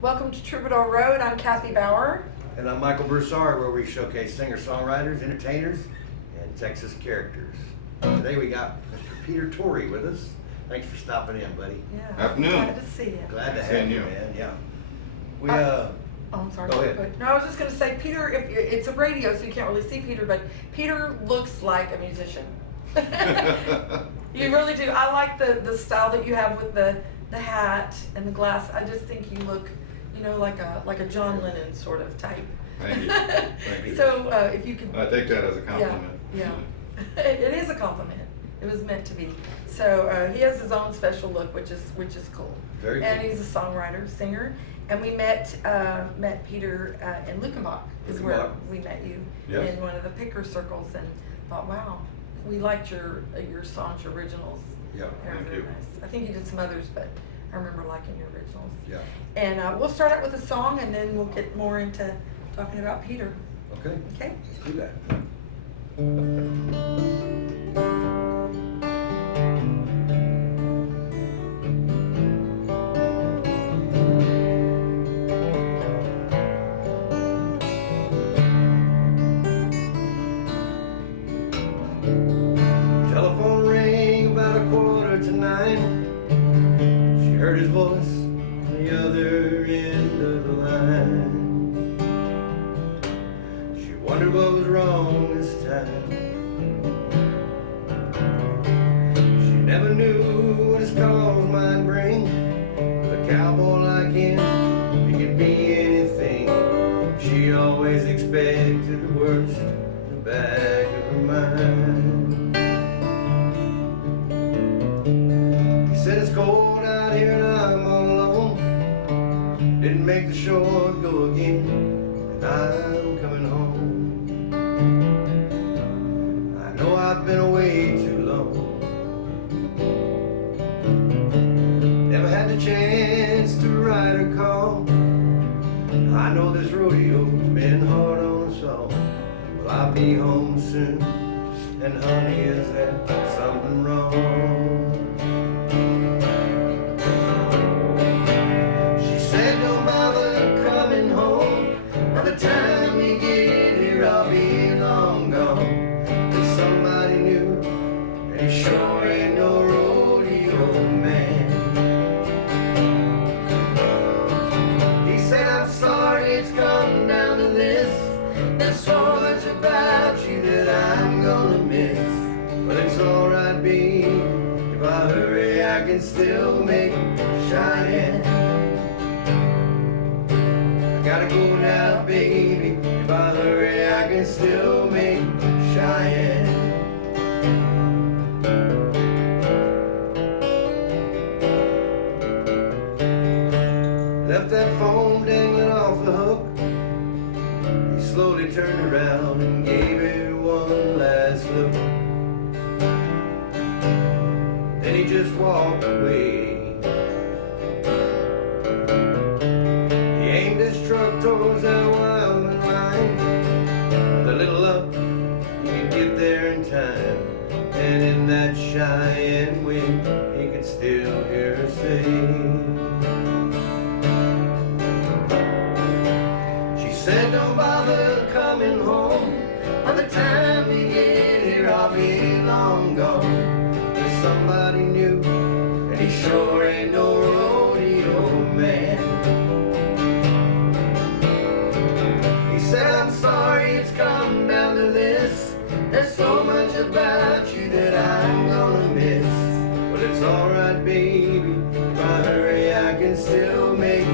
Welcome to Troubadour Road. I'm Kathy Bauer. And I'm Michael Broussard, where we showcase singer-songwriters, entertainers, and Texas characters. Today we got Mr. Peter Tory with us. Thanks for stopping in, buddy. Yeah. Afternoon. Glad to see you. Glad to have you, man. Yeah. We Oh, I'm sorry. Go ahead. No, I was just going to say, Peter, if it's a radio, so you can't really see Peter, but Peter looks like a musician. You really do. I like the style that you have with the hat and the glass. I just think you look, like a John Lennon sort of type. Thank you. Thank you. So if you could. I take that as a compliment. Yeah. It is a compliment. It was meant to be. So he has his own special look, which is cool. Very and cool. he's a songwriter, singer. And we met Peter in Luckenbach, is where Luckenbach. we met you Yes. in one of the picker circles, and thought, wow, we liked your songs, your originals. Yeah. They're Thank very you. nice. I think you did some others, but I remember liking your originals. Yeah. And we'll start out with a song, and then we'll get more into talking about Peter. Okay. Okay? Let's do that. Telephone rang about 8:45. She heard his voice on the other end of the line. She wondered what was wrong this time. She never knew what his calls might bring. With a cowboy like him, he could be anything. She always expected the worst in the back of her mind. He said it's cold out here and I'm all alone. Didn't make the shore go again, and I'm coming home. I know I've been away too long. Never had the chance to write or call. I know this rodeo's been hard on us all. Well, I'll be home soon, and honey, is there something wrong? She said, don't bother coming home. By the time we get here, I'll be long gone. There's somebody new, and he sure ain't no rodeo man. He said, I'm sorry it's come down to this. There's so much about you that I'm gonna miss. But it's alright, babe. If I hurry, I can still make Cheyenne. I gotta go now, baby. If I hurry, I can still make Cheyenne. Left that phone dangling off the hook. He slowly turned around and gave it one last look. Then he just walked away. He aimed his truck towards that wildman line. With a little luck, he could get there in time. And in that Cheyenne wind, he could still hear her sing. She said, don't bother coming home. By the time we get here, I'll be long gone. There's somebody new, and he sure ain't no rodeo man. He said, I'm sorry it's come down to this. There's so much about you that I'm gonna miss. But it's alright, baby. If I hurry, I can still make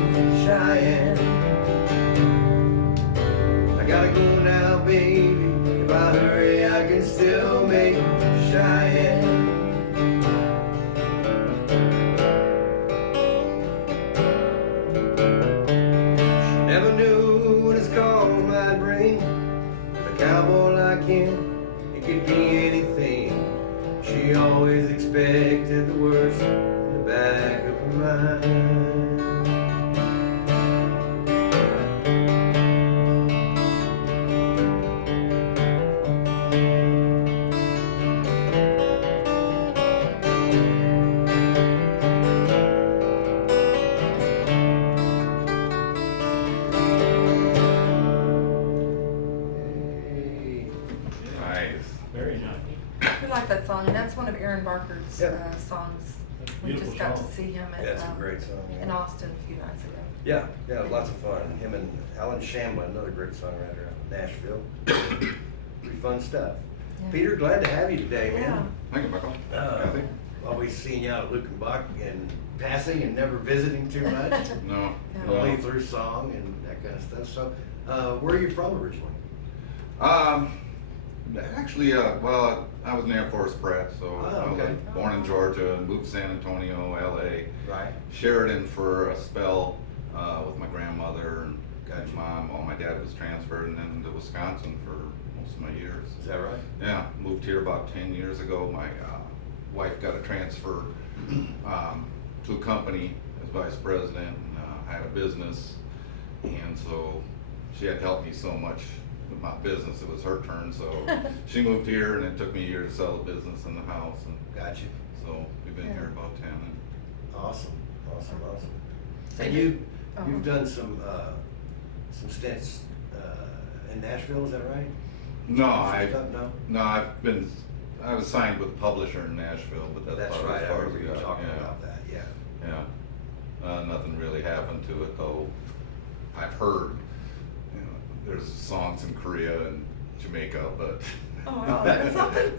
Cheyenne. I gotta go now, baby. If I hurry, I can still make Cheyenne. She never knew what his calls might bring. With a cowboy like him, it could be anything. She always expected the worst in the back of her mind. like that song, and that's one of Aaron Barker's Yeah. Songs. We Beautiful just got song. to see him at That's a great song. Yeah. in Austin a few nights ago. Yeah, yeah, lots of fun. Him and Alan Shamblin, another great songwriter out of Nashville. Pretty fun stuff. Yeah. Peter, glad to have you today, Yeah. man. Thank you, Michael. Kathy? Always seeing you out at Lukenbach and passing and never visiting too much. No. Yeah. Only through song and that kind of stuff. So, where are you from originally? Actually, well, I was an Air Force brat, so Oh, I was okay. born in Georgia and moved to San Antonio, LA. Right. Sheridan for a spell with my grandmother and Gotcha. mom. Well, my dad was transferred, and then to Wisconsin for most of my years. Is that right? Yeah, moved here about 10 years ago. My wife got a transfer to a company as vice president, and I had a business, and so she had helped me so much with my business. It was her turn, so she moved here, and it took me a year to sell the business and the house, and Gotcha. so we've been Yeah. here about 10. And Awesome, awesome, awesome. So And you- you've done some stints in Nashville, is that right? no, I was signed with a publisher in Nashville, but that's That's about right, as I far as remember we you got. talking Yeah. about that, yeah. Yeah, nothing really happened to it though. I've heard, there's songs in Korea and Jamaica, but. Oh, wow, that's something.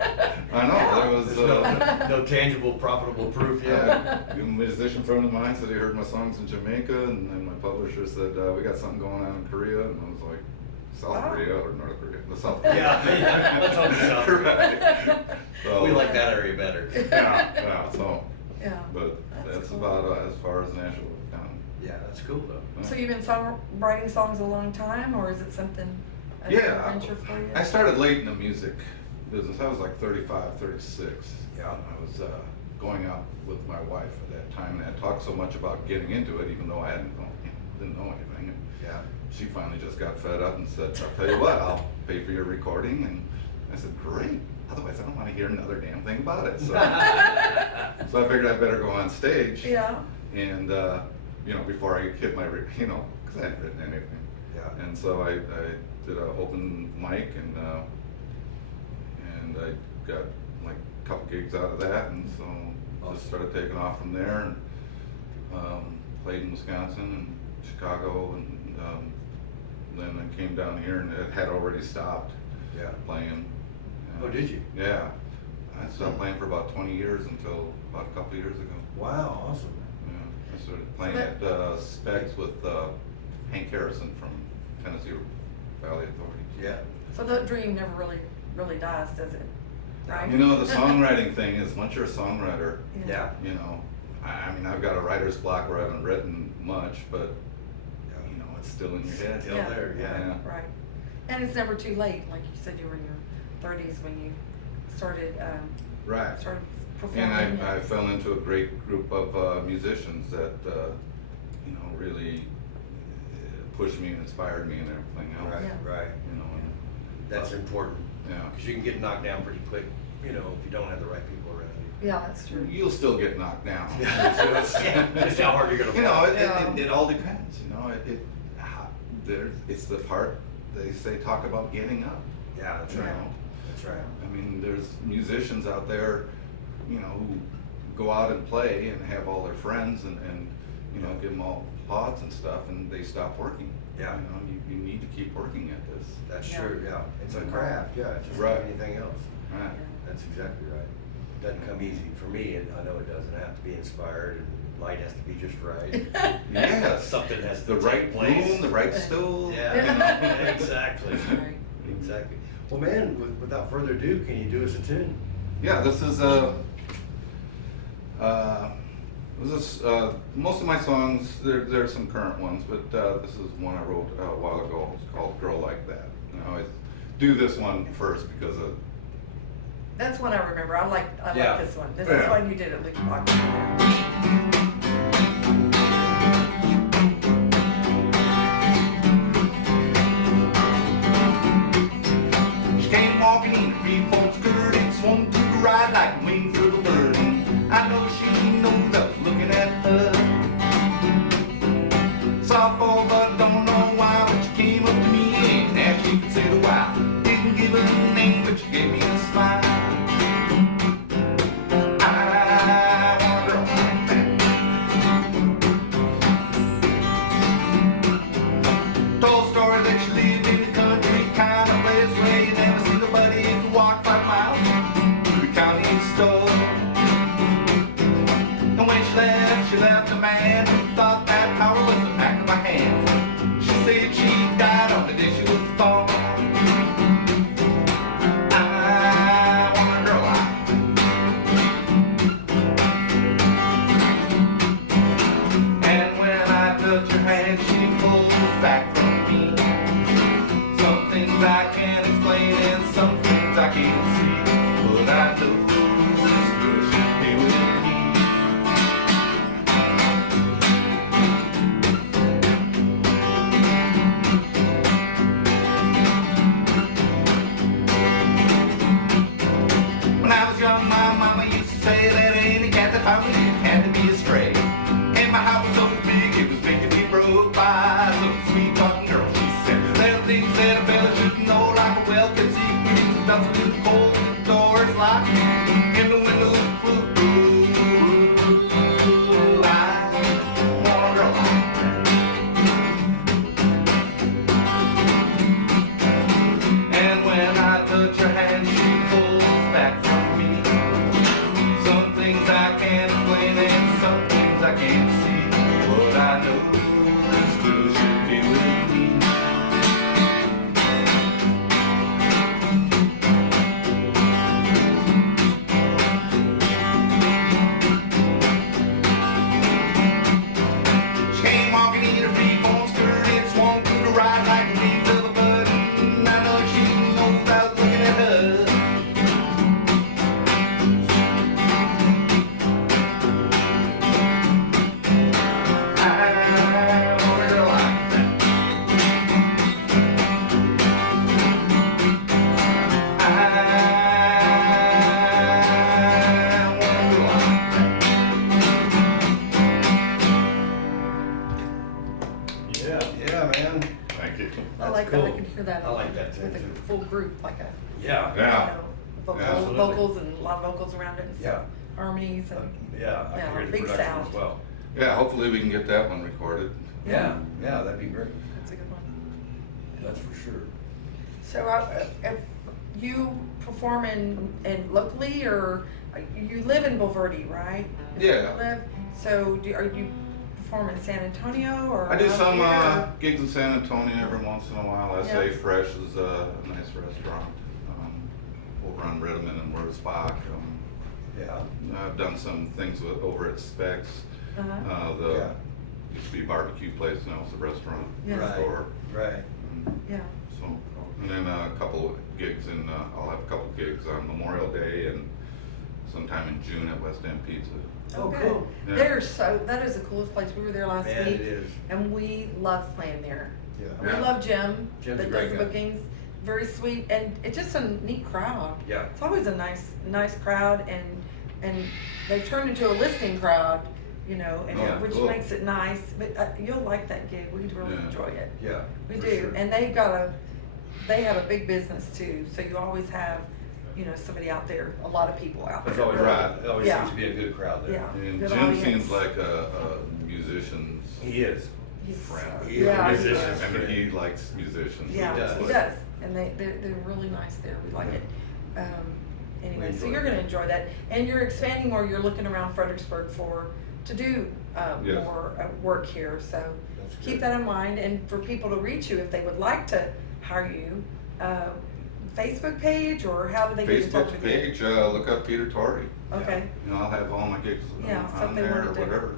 I know, there was, There's no tangible, profitable proof yet. a musician friend of mine said he heard my songs in Jamaica, and then my publisher said, we got something going on in Korea, and I was like, South Wow. Korea or North Korea? The South Yeah, Korea. yeah, let's hope it's South Korea. Right. So, We like that area better. Yeah, so, Yeah. but that's cool. about as far as Nashville has gone. Yeah, that's cool though. So you've been writing songs a long time, or is it something, a new Yeah, adventure for you? I started late in the music business. I was like 35, 36. Yeah. I was going out with my wife at that time, and I talked so much about getting into it, even though I didn't know anything. And Yeah. she finally just got fed up and said, "I'll tell you what, I'll pay for your recording." And I said, "Great. Otherwise, I don't want to hear another damn thing about it." So, so I figured I better go on stage. Yeah. And before I hit my, because I hadn't written anything. Yeah. And so I did an open mic, and I got like a couple gigs out of that, and so just started taking off from there, and played in Wisconsin and Chicago, and then I came down here, and it had already stopped Yeah. playing. Oh, did you? Yeah. I stopped playing for about 20 years until about a couple years ago. Wow, awesome. Yeah, I started playing at Specs with Hank Harrison from Tennessee Valley Authority. Yeah. So that dream never really dies, does it? Right? The songwriting thing is, once you're a songwriter, Yeah. I mean, I've got a writer's block where I haven't written much, but, it's still in your head. Still there, yeah. Right. And it's never too late, like you said, you were in your 30s when you started Right. performing. And I fell into a great group of musicians that, really pushed me and inspired me and everything else. Right, Yeah. right. And, That's important. yeah. Because you can get knocked down pretty quick, if you don't have the right people around you. Yeah, that's true. You'll still get knocked down. Just how hard you're gonna fall. It all depends. It's the part they say, talk about getting up. Yeah, that's right. That's right. I mean, there's musicians out there, who go out and play and have all their friends and give them all pods and stuff, and they stop working. Yeah. You need to keep working at this. That's Yeah. true, yeah. It's a craft, yeah. It's just Right. like anything else. Right. That's exactly right. It doesn't come easy for me, and I know it doesn't. I have to be inspired, and light has to be just right. Yeah. Something has to The take right place. room, the right stool. Yeah, exactly. Right. Exactly. Well, man, without further ado, can you do us a tune? Yeah, this is most of my songs. There's some current ones, but this is one I wrote a while ago. It's called "Girl Like That." And I always do this one first because of. That's one I remember. I like Yeah. this one. This Yeah. is one you did at Luke Park. She came walking in a 3/4 skirt and swung to the right like a wing for the bird. I know she knows I was looking at her. Softball, but don't know why, but she came up to me and asked she could say the why. Didn't give her a name, but she gave me a smile. back from me. Some things I can't explain and some things I can't see, but I know this girl should be with me. When I was young, my mama used to say that any cat that found me had to be a stray. And my house was so big, it was making me broke by some sweet talking girl. She said, there are things that a fella should know, like a well kept secret. It's about to the cold, the door is locked, and the windows are closed. I want a girl like that. And when I touch her hand, she pulls back from me. Some things I can't explain and some things I can't see, but I know this girl should be with me. She came walking in her free-form skirt and swung to the right like the leaves of a bud. And I know she knows I was looking at her. I want a girl like that. I want a girl like Yeah, yeah, man. that. Thank you. I like that, I cool. can hear that. I like that too, With a too. full group, like a, Yeah. you Yeah. know, Yeah, absolutely. vocals and a lot of vocals around it, and Yeah. harmonies and, Yeah, I Yeah, can hear the big production sound. as well. Yeah, hopefully we can get that one recorded. Yeah, yeah, that'd be great. that's a good one. That's for sure. So, if you perform in locally, or you live in Bulverde, right? Is that where Yeah. you live? So, are you perform in San Antonio, or? I do out some here? gigs in San Antonio every once in a while. SA Yeah. Fresh is a nice restaurant over on Rittman and Wurzbach. Yeah. I've done some things over at Specs. Uh-huh. The Yeah. used to be a barbecue place, now it's a restaurant. Yeah. Right. Store. Right. Yeah. So, and then a couple of gigs I'll have a couple of gigs on Memorial Day and sometime in June at West End Pizza. Oh, Okay. cool. Yeah. That is the coolest place. We were there last Man, week. it is. And we love playing there. Yeah. We Yeah. love Jim, Jim's a that great does the guy. bookings. Very sweet, and it's just a neat crowd. Yeah. It's always a nice crowd, and they've turned into a listening crowd, you know, and Yeah, which cool. makes it nice. But you'll like that gig. We'd really Yeah. enjoy it. Yeah. We for do, sure. and they have a big business too. So you always have, you know, somebody out there, a lot of people out There's there. always, Right. there always Yeah. seems to be a good crowd there. Yeah. And Good Jim audience. seems like a musician's He is. He's- friend. He is Yeah, a he musician. is. I mean, he likes musicians. Yeah, does. he does, and they're really nice there. We like it. Anyway, so enjoy you're it. gonna enjoy that, and you're expanding more. You're looking around Fredericksburg to do Yes. more work here. So That's keep good. that in mind, and for people to reach you if they would like to hire you, Facebook page, or how do they get in touch Facebook with page, look up Peter Tory. you? Okay, You know, I'll have all my gigs Yeah, so if on they there or wanted to- whatever.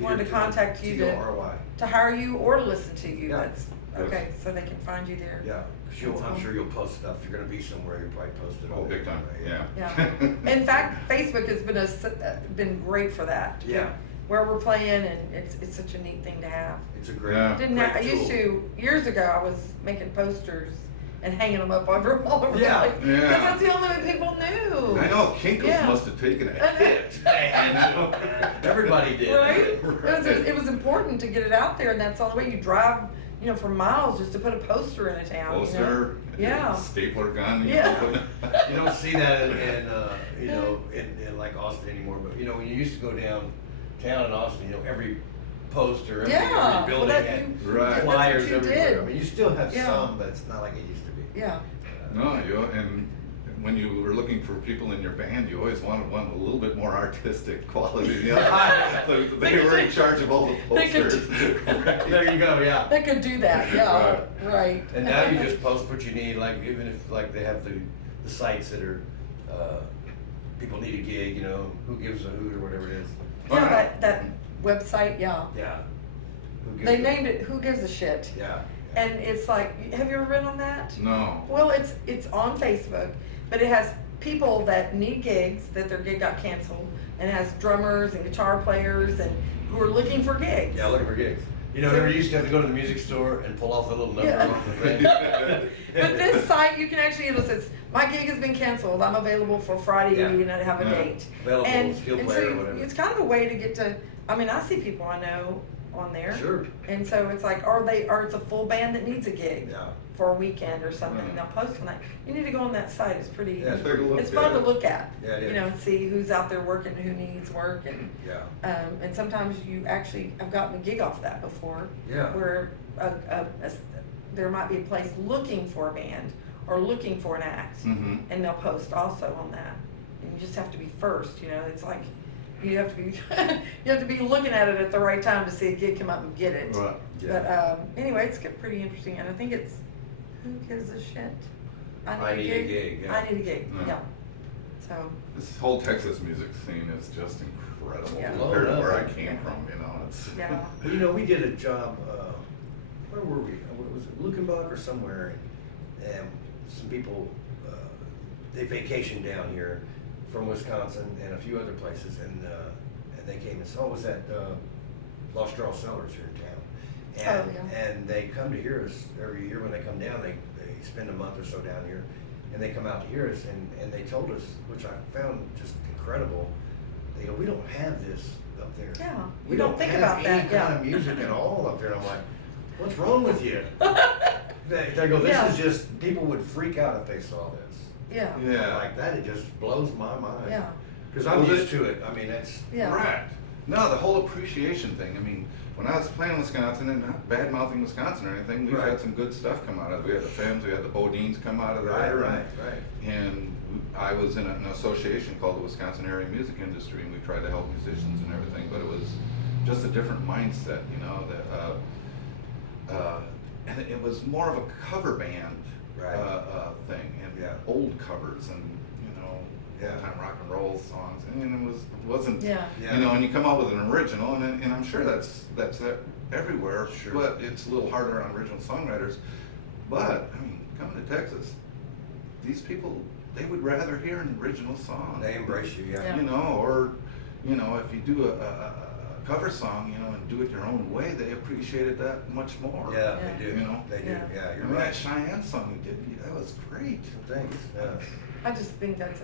wanted to contact you to T-O-R-Y. hire you or to listen to you. Yeah. That's okay, so they can find you there. Yeah, 'cause I'm sure you'll post stuff. If you're gonna be somewhere, you'll probably post it. Oh, on big there, time, right? yeah. In fact, Facebook has been great for that. Yeah. Where we're playing, and it's such a neat thing to have. It's a great, Yeah. great I used tool. to, years ago, I was making posters and hanging them up all over the Yeah. place. Yeah. Because that's the only way people knew. I know, Kinkles Yeah. must have taken a I know. hit. They had to, man. Everybody did. Right? Right. It was important to get it out there, and that's the only way you drive, you know, for miles just to put a poster in a town. You know? Poster, Yeah. stapler gun. you Yeah. know. You don't see that in like Austin anymore, but you know, when you used to go downtown in Austin, you know, every poster, every, Yeah. every building well, had Right. that's flyers what you everywhere. did. I mean, you still have Yeah. some, but it's not like it used to be. Yeah. No, and when you were looking for people in your band, you always wanted one with a little bit more artistic quality than the other. So they were in charge of all the They could- posters. Right. There you go, yeah. They could do that, yeah, right. And now you just post what you need, like even if like they have the sites that are, people need a gig, you know, who gives a hoot or whatever it is. Yeah, Alright. that website, yeah. Yeah. They named it Who Gives a Shit. Yeah. And it's like, have you ever been on that? No. Well, it's on Facebook, but it has people that need gigs, that their gig got canceled, and it has drummers and guitar players and who are looking for gigs. Yeah, looking for gigs. You know, So- we used to have to go to the music store and pull off the little number Yeah. off the thing. But this site, you can actually, it says, my gig has been canceled, I'm available for Friday, Yeah. and I have a Yeah. date. Available, And, skill and player so or whatever. it's kind of a way to get to, I mean, I see people I know on there. Sure. And so it's like, or it's a full band that needs a gig Yeah. for a weekend or something, Yeah. and they'll post on that. You need to go on that site, it's pretty, Yeah, Take a look it's at fun to it. look at. Yeah, it You is. know, and see who's out there working, who needs work, and, Yeah. and sometimes you actually, I've gotten a gig off that before. Yeah. Where there might be a place looking for a band or looking for an act, Mhm. and they'll post also on that. And you just have to be first, you know, it's like, you have to be, you have to be looking at it at the right time to see a gig come up and get it. Right. Yeah. But anyway, it's pretty interesting, and I think it's, who gives a shit? I need a gig, yeah. I need a gig, Yeah. yeah. So, This whole Texas music scene is just incredible Yeah. compared to where I Yeah. came from, you know, it's. yeah. Well, you know, we did a job, where were we? Was it Lukenbach or somewhere? And some people, they vacationed down here from Wisconsin and a few other places, and they came and saw, was at Lost Draw Cellars here in town. And, Oh, yeah. and they come to hear us every year when they come down, they spend a month or so down here, and they come out to hear us, and they told us, which I found just incredible, they go, we don't have this up there. Yeah, We you don't think have about any that, kind yeah. of music at all up there. And I'm like, what's wrong with you? They go, this Yeah. is just, people would freak out if they saw this. Yeah, Yeah. Like that, it just blows my mind. yeah, Because I'm Well, used to it. I mean, that's, yeah. Right. No, the whole appreciation thing. I mean, when I was playing in Wisconsin, and not bad mouthing Wisconsin or anything, we've Right. had some good stuff come out of it. We had the Femmes, we had the Bodines come out of there. right. And I was in an association called the Wisconsin Area Music Industry, and we tried to help musicians and everything, but it was just a different mindset, you know, and it was more of a cover band Right. thing, and Yeah. old covers, and you know, Yeah. old time rock and roll songs, and it wasn't, Yeah. Yeah. you know, and you come out with an original, and I'm sure that's everywhere, Sure. but it's a little harder on original songwriters. But I mean, coming to Texas, these people, they would rather hear an original song. They embrace you, yeah. Yeah. You know, or you know, if you do a cover song, you know, and do it your own way, they appreciate it that much more. Yeah, Yeah. they do. You know? They do. Yeah. Yeah, I you're mean, right. that Cheyenne song you did, that was great. Thanks. Yeah. I just think that's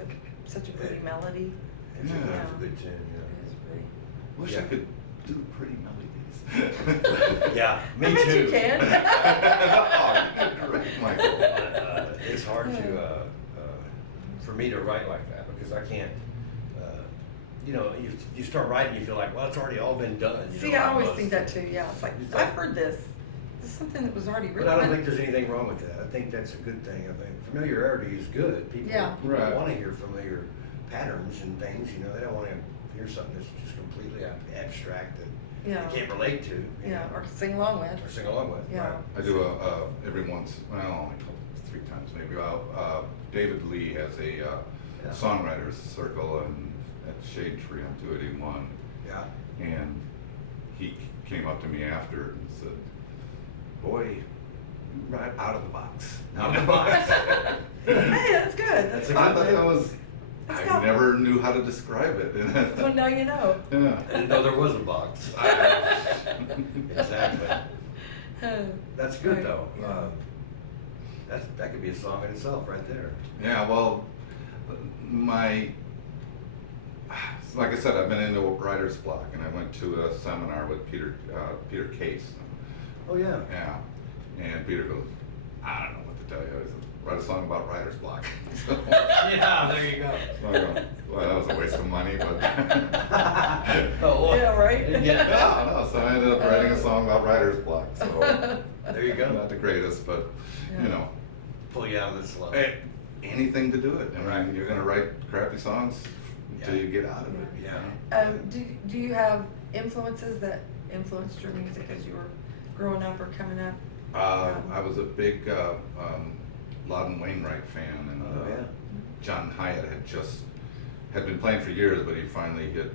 such a pretty melody. It's a, Yeah. it's a good tune, It is pretty. Wish Yeah. I could do pretty melodies. yeah. Me I bet too. you can. Oh, you did great, Michael. It's hard to, for me to write like that because I can't, you know, you start writing, you feel like, well, it's already all been done. You See, know, I always must- think that too, yeah, it's like, It's like- I've heard this. This is something that was already But written. I don't think there's anything wrong with that. I think that's a good thing. I think familiarity is good. People, Yeah. people Right. want to hear familiar patterns and things. You know, they don't want to hear something that's just completely abstract that Yeah. they can't relate to. you Yeah, know, or sing along with. or sing along with. Yeah. Right. I do every once, well, only three times maybe. David Lee has a Yeah. songwriters circle and at Shade Tree on 281, Yeah. and he came up to me after and said, "Boy, you write out of the box." Out of the box. Hey, that's good, that's That's a I good thought fun. that was, That's I got- never knew how to describe it. Well, now you know. Yeah. I didn't know there was a box. Exactly. That's good Right, though. yeah. That could be a song in itself right there. Yeah, well, like I said, I've been into writer's block, and I went to a seminar with Peter Case. Oh yeah. Yeah, and Peter goes, "I don't know what to tell you. I said, write a song about writer's block." So, Yeah, there you go. so I go, well, that was a waste of money, but Oh, well, Yeah, right? Yeah. no. So I ended up writing a song about writer's block. So There you go. not the greatest, but Yeah. you know, Pull you out of this slump. anything to do it. I mean, Right. you're gonna write crappy songs until Yeah. you get out of it. Yeah. Do you have influences that influenced your music as you were growing up or coming up? I was a big Loudon Wainwright fan, and Oh, yeah. John Hyatt had been playing for years, but he finally hit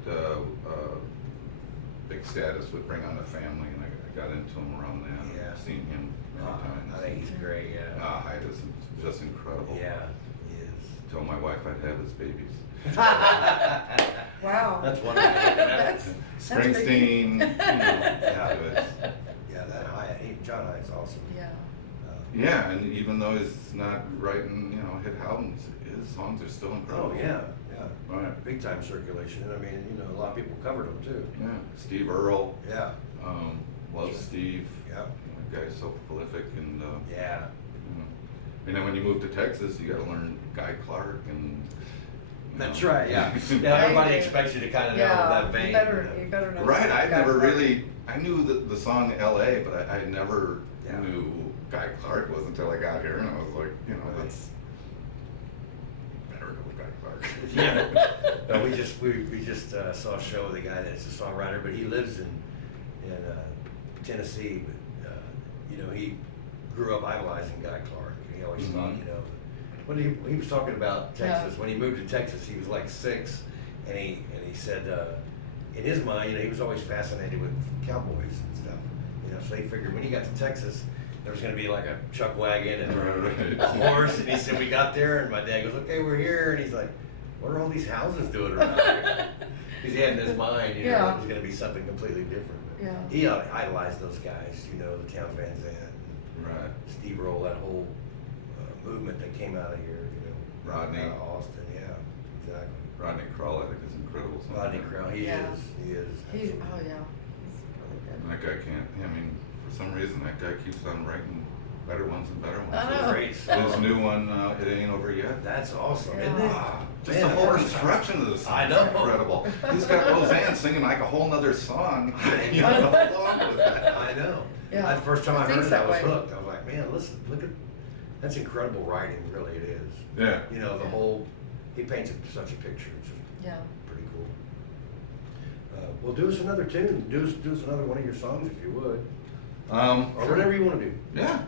big status with Bring On the Family, and I got into him around then. Yeah. I've seen him many times. I think he's great, yeah. Hyde is just incredible. Yeah, he is. Told my wife I'd have his babies. Wow. That's one. That's Springsteen, you know, Yeah. it's- Yeah, that John Hyde's awesome. Yeah. yeah, and even though he's not writing, you know, hit albums, his songs are still incredible. Oh, yeah, yeah. Right. Big time circulation. And I mean, you know, a lot of people covered him too. Yeah, Steve Earle, Yeah, love Steve. yeah, The guy's so prolific and, yeah. and then when you move to Texas, you gotta learn Guy Clark and. you That's know. right, yeah. Yeah, everybody expects you to kind of know that vein. You better know. Right, I Guy never Clark. really, I knew the song L.A., but I never Yeah. knew who Guy Clark was until I got here, and I was like, you know, Right. that's better know Guy Clark. Yeah. No, we just saw a show of the guy that's a songwriter, but he lives in Tennessee. But you know, he grew up idolizing Guy Clark. He always thought, you know, when he was talking about Texas. Yeah. When he moved to Texas, he was like 6, and he said in his mind, you know, he was always fascinated with cowboys and stuff. You know, so he figured when he got to Texas, there was going to be like a chuck wagon and Right. a horse. And he said, we got there, and my dad goes, okay, we're here. And he's like, what are all these houses doing around here? Because he had in his mind, you know, Yeah. it was going to be something completely different. But Yeah. he idolized those guys, you know, the Towns Van Zandt, Right. Steve Earle, that whole movement that came out of here, you know. Rodney. Austin, yeah, exactly. Rodney Crowell, I think, is incredible. songwriter. Rodney Crowell, he Yeah. is. He's, absolutely. oh yeah, he's really good. And that guy can't, I mean, for some reason, that guy keeps on writing better ones and better ones. I know. Great His song. new one, It Ain't Over Yet. That's awesome, Yeah. isn't it? Ah, just Man, the whole first time. construction of the song I is know. incredible. He's got Roseanne singing like a whole nother song, you know, along with that. I know. Yeah. That's the first time I heard Thinks it, I that was way. hooked. I was like, man, listen, look at, that's incredible writing, really it is. Yeah. You know, the Yeah. whole, he paints such a picture, it's just Yeah. pretty cool. Well, do us another tune, do us another one of your songs if you would, or whatever you want to do. Yeah.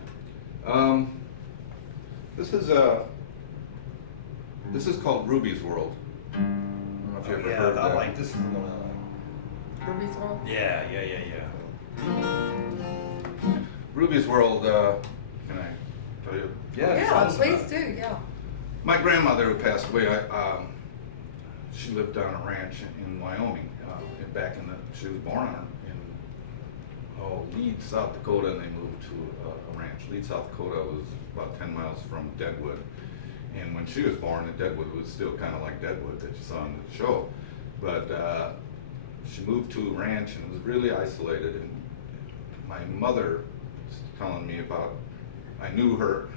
This is called Ruby's World. I don't know if you ever heard I that. like, this is the one I like. Ruby's World. Yeah. Ruby's World, can I tell you? Yeah, Yeah, tell us please about it. do, yeah. My grandmother who passed away, she lived on a ranch in Wyoming. She was born on Leeds, South Dakota, and they moved to a ranch. Leeds, South Dakota was about 10 miles from Deadwood. And when she was born, Deadwood was still kind of like Deadwood that you saw in the show. But she moved to a ranch and it was really isolated. And my mother was telling me about, I knew her,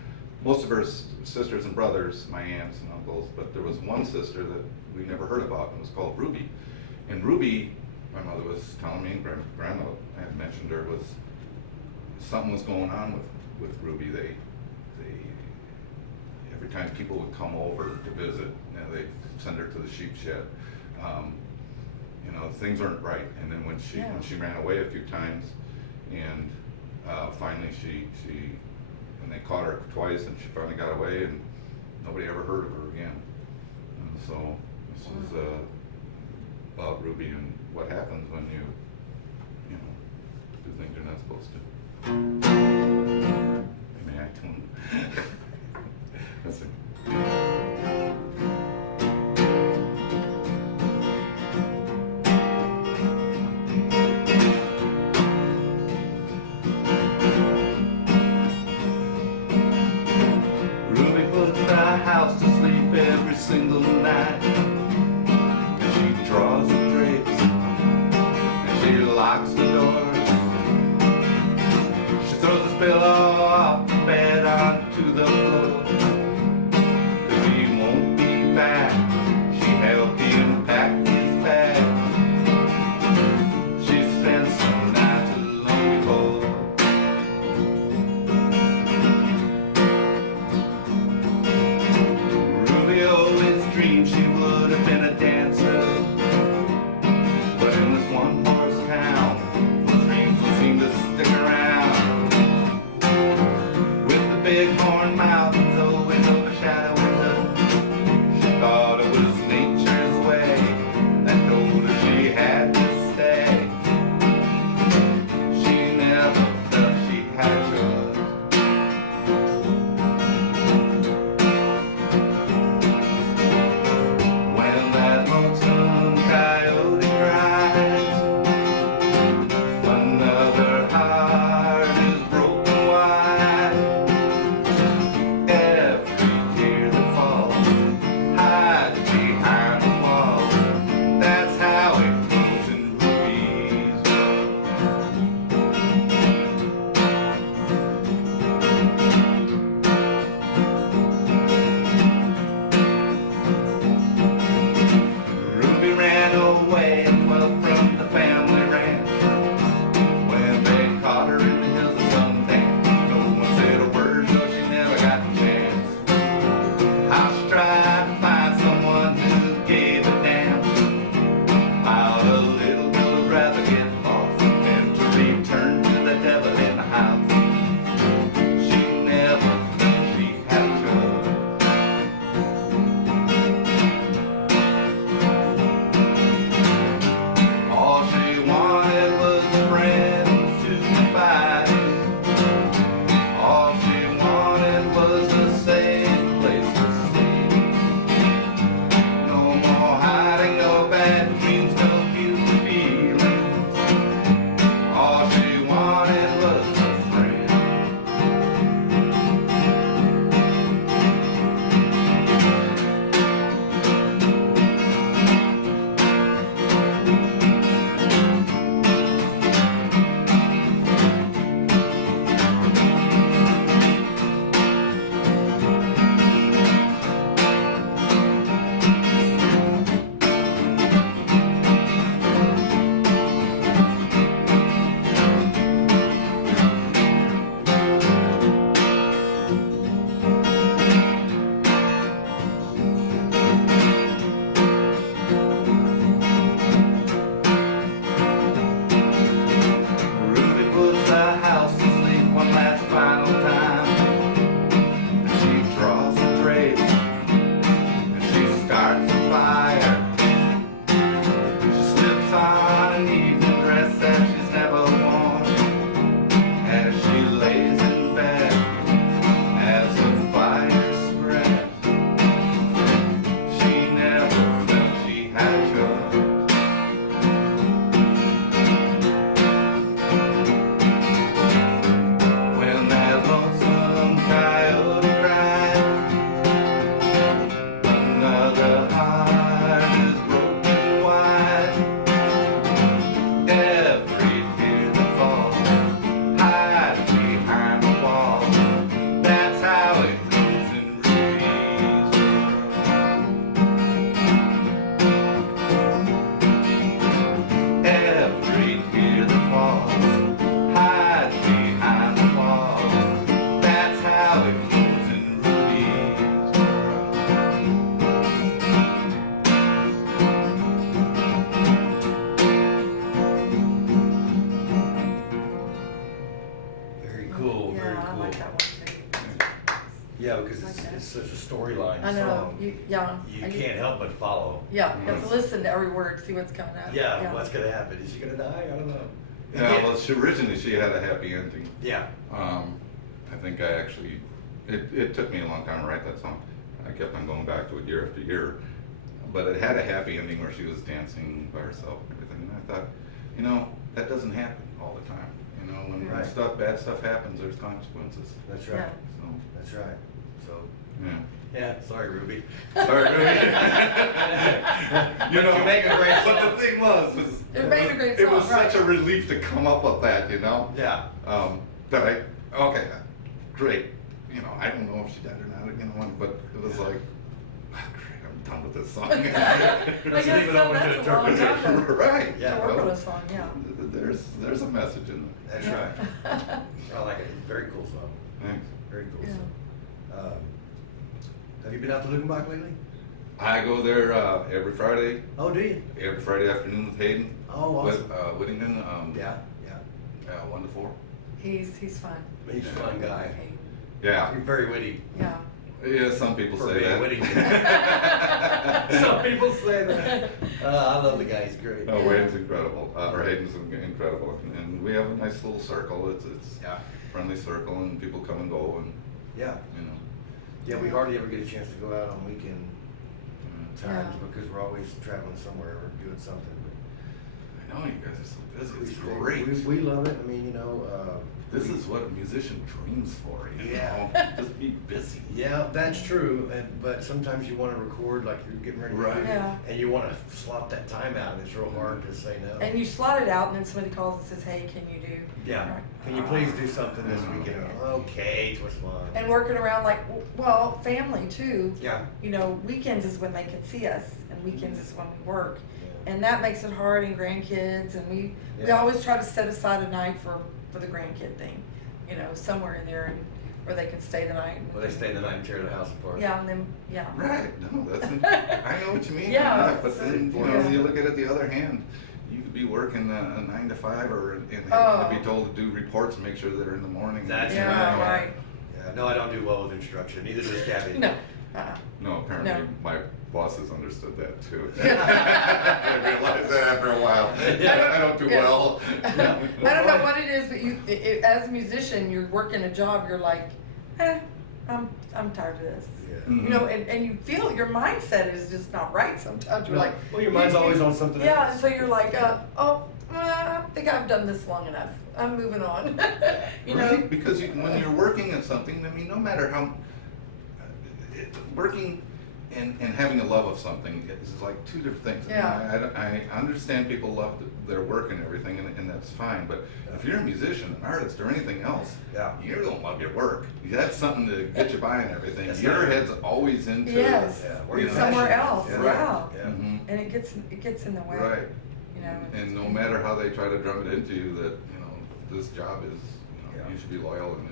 most of her sisters and brothers, my aunts and uncles, but there was one sister that we never heard about, and it was called Ruby. And Ruby, my mother was telling me, and grandma had mentioned her, was something was going on with Ruby. They every time people would come over to visit, you know, they'd send her to the sheep shed. You know, things weren't right. And then when she ran away a few times, and finally and they caught her twice, and she finally got away, and nobody ever heard of her again. And so this is about Ruby and what happens when you do things you're not supposed to. May I tune? Let's see. Ruby puts the house to sleep every single night. And she draws the drapes and she locks the doors. She throws cool, very Yeah, I cool. like that one too. Yeah, because Like that. it's such a storyline I know, song. yeah. You And can't help but follow. Yeah, you have to listen to every word, see what's coming up. Yeah, what's gonna happen? Is she gonna die? I don't know. Yeah, well, originally she had a happy ending. Yeah. I think I actually, it took me a long time to write that song. I kept on going back to it year after year. But it had a happy ending where she was dancing by herself and everything. And I thought, you know, that doesn't happen all the time. You know, when Right. bad stuff happens, there's consequences. That's right. Yeah. So, That's right. So, yeah. yeah, sorry, Ruby. Sorry, really. You know, you make a great But song. the thing was It made a great it was song, right. such a relief to come up with that, you know? Yeah. That okay, great. You know, I don't know if she died or not, you know, but it was like, great, I'm done with this song. I guess Let's leave it so, open to that's a long time to Right. Yeah. work well, on a song, yeah. There's a message in there. That's right. I like it. Very cool song. Thanks. Very cool Yeah. song. Have you been out to Lukenbach lately? I go there every Friday. Oh, do you? Every Friday afternoon with Hayden. Oh, awesome. With Whittington. Yeah. 1 to 4. He's fun. He's a fun guy. Yeah. You're very witty. Yeah. Yeah. Some people For say being that. witty. Some people say that. I love the guy. He's great. No, Wayne's incredible. Or Hayden's incredible, and we have a nice little circle. It's Yeah. friendly circle, and people come and go, and Yeah. you know. Yeah, we hardly ever get a chance to go out on weekend times Yeah. because we're always traveling somewhere or doing something. I know you guys are so busy. It's We- great. We love it. I mean, you know. This is what a musician dreams for. You Yeah. know, just be busy. Yeah, that's true. But sometimes you want to record like you're getting ready to Right. do, Yeah. and you want to slot that time out, and it's real hard to say no. And you slot it out, and then somebody calls and says, "Hey, can you do?" Yeah. Right. Can you please do something this weekend? Okay, twist one. And working around like, well, family too. Yeah. You know, weekends is when they can see us, and weekends is when we work, Yeah. and that makes it hard. And grandkids, and we Yeah. always try to set aside a night for the grandkid thing. You know, somewhere in there, and where they can stay the night. Well, they stay the night and tear the house apart. Yeah, and then yeah. Right. No, that's. I know what you mean. Yeah. But then you know, Yeah. you look at it the other hand. You could be working a 9 to 5, or and having Oh. to be told to do reports and make sure they're in the morning. That's Yeah, right. right. Yeah. No, I don't do well with instruction. Neither does Gabby. No. No, apparently No. my bosses understood that too. Yeah. I realized that after a while. I don't do Yeah. well. I don't know what it is, but as a musician, you're working a job. You're like, I'm tired of this. Yeah. Mhm. You know, and you feel your mindset is just not right sometimes. You're No. like, Well, your mind's always on something Yeah, else. and so you're like, I think I've done this long enough. I'm moving on. You know. Right? Because when you're working at something, I mean, no matter how working and having a love of something is like two different things. Yeah. I understand people love their work and everything, and that's fine. But if you're a musician, an artist, or anything else, Yeah. you don't love your work. That's something to get you by and everything. That's Your not- head's always into Yes. Yeah. you Where your know, Somewhere passion is. else, Yeah. yeah. Yeah. Mhm. And it gets in the way. Right. You know. And no matter how they try to drum it into you, that you know this job is, you know, Yeah. you should be loyal and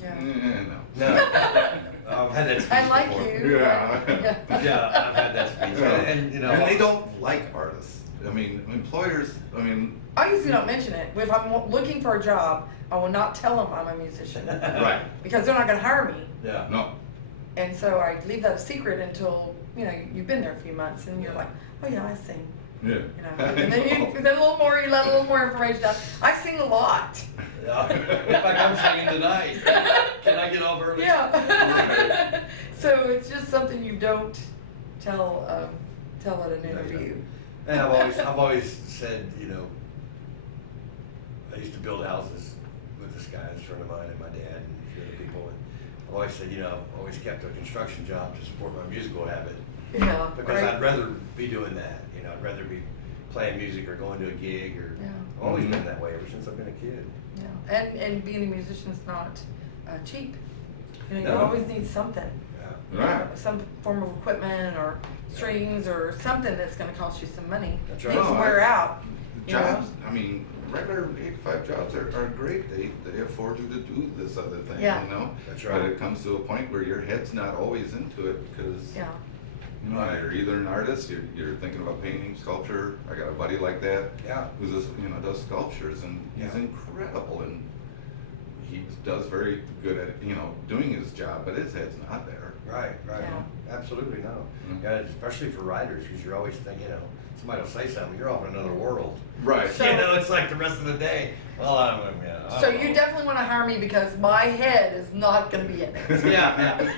Yeah. no. No. I've had that speech I like before. you. Yeah. Yeah, I've had that speech. And you know, and they don't like artists. I mean, employers. I mean, I usually don't mention it. If I'm looking for a job, I will not tell them I'm a musician. right? Because they're not going to hire me. Yeah. No. And so I leave that a secret until, you know, you've been there a few months and you're Yeah. like, oh yeah, I sing. Yeah. You know, and then you let a little more, you let a little more information out. I sing a lot. Yeah. In fact, I'm singing tonight. Can I get off early? Yeah. So it's just something you don't tell at an interview. And I've always said, you know, I used to build houses with this guy, this friend of mine, and my dad, and a few other people. And I've always said, you know, I've always kept a construction job to support my musical habit. Yeah. Because right. I'd rather be doing that. You know, I'd rather be playing music or going to a gig or. Yeah. I've always Mhm. been that way ever since I've been a kid. Yeah. And being a musician's not cheap. You know, you No. always need something. Yeah. Right. Some form of equipment or strings or something that's going to cost you some money. That's right. Things No, wear out. you know? Jobs. I mean, regular 8 to 5 jobs are great. They afford you to do this other thing. Yeah. You know. That's right. But it comes to a point where your head's not always into it because. Yeah. You know, Right. you're either an artist, you're thinking about painting, sculpture. I got a buddy like that. Yeah. Who's this, does sculptures, and he's Yeah. incredible, and he does very good at, you know, doing his job, but his head's not there. Right, right. Yeah. Absolutely no. Mhm. Yeah, especially for writers, because you're always thinking, you know, somebody will say something, you're off in another world. Right. So- You know, it's like the rest of the day. Well, I So don't you know. definitely want to hire me because my head is not going to be in it. Yeah. If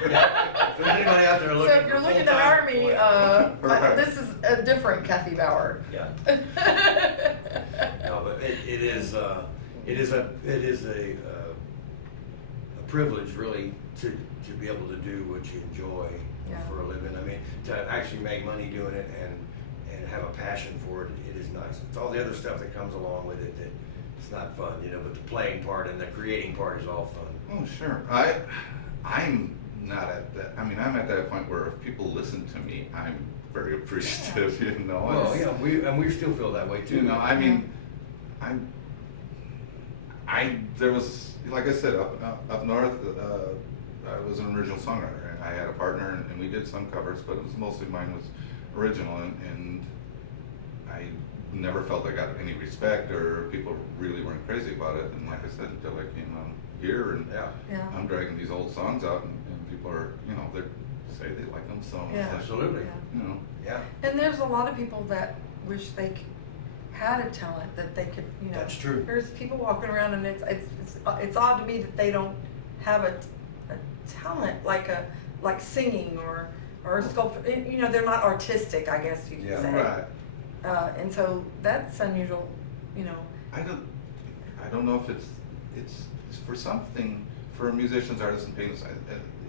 there's anybody out there So looking if you're for looking to full-time hire me, Right. this is a different Kathy Bauer. Yeah. No, but it is a privilege really to be able to do what you enjoy Yeah. for a living. I mean, to actually make money doing it and have a passion for it, it is nice. It's all the other stuff that comes along with it that it's not fun, you know, but the playing part and the creating part is all fun. Oh, sure. I'm not at that, I mean, I'm at that point where if people listen to me, I'm very appreciative, you know. Well, It's- yeah, we still feel that way too. You know, I mean, there was, like I said, up north, I was an original songwriter, and I had a partner, and we did some covers, but it was mostly mine was original, and I never felt I got any respect, or people really weren't crazy about it, and like I said, until I came on here, and Yeah, Yeah. I'm dragging these old songs out, and people are, you know, they say they like them, so, it's Yeah. like, absolutely. Yeah. you know. Yeah, And there's a lot of people that wish they had a talent that they could, you know. That's true. There's people walking around and it's odd to me that they don't have a talent like singing or a sculpture. You know, they're not artistic, I guess you could Yeah. say. Right. And so that's unusual, you know. I don't know if it's for something, for musicians, artists, and painters,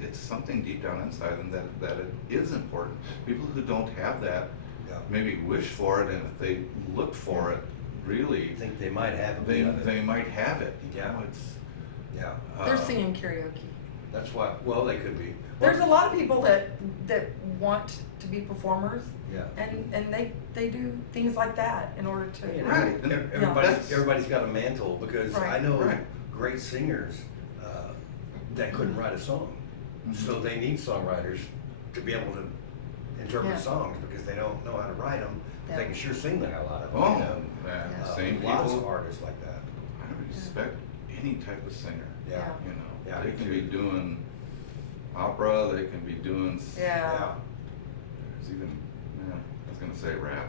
it's something deep down inside them that it is important. People who don't have that yeah. maybe wish for it, and if they look for it, really, I think they might have a they bit of it. they might have it. You Yeah. know, it's, Yeah, They're uh, singing karaoke. that's why, well, they could be. There's a lot of people that want to be performers, Yeah. and they do things like that in order to. You know, Right. Everybody's, Yeah. everybody's got a mantle, because I Right. know Right. great singers that couldn't write a song. Mhm. So they need songwriters to be able to interpret Yeah. songs, because they don't know how to write them, but they Yeah. can sure sing the hell out of them. Oh, you know? man, Yeah. same Lots of people. artists like that. I respect any type of singer. Yeah. You know, Yeah, they me can too. be doing opera, they can be doing. Yeah. There's even, yeah, I was gonna say rap.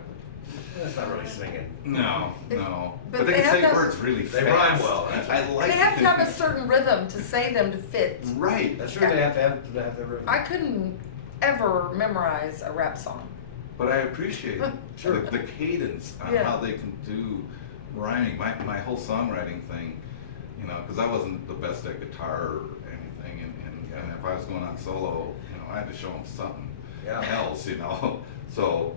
That's not really singing. No, If- no. but But they they can have say to have- words really They fast. rhyme well. I like. They have to it. have a certain rhythm to say them to fit. Right. That's true, they have to have the rhythm. I couldn't ever memorize a rap song. But I appreciate Sure. the cadence on Yeah. how they can do rhyming. My whole songwriting thing, you know, because I wasn't the best at guitar or anything, and if I was going on solo, you know, I had to show them something Yeah. else, you know. So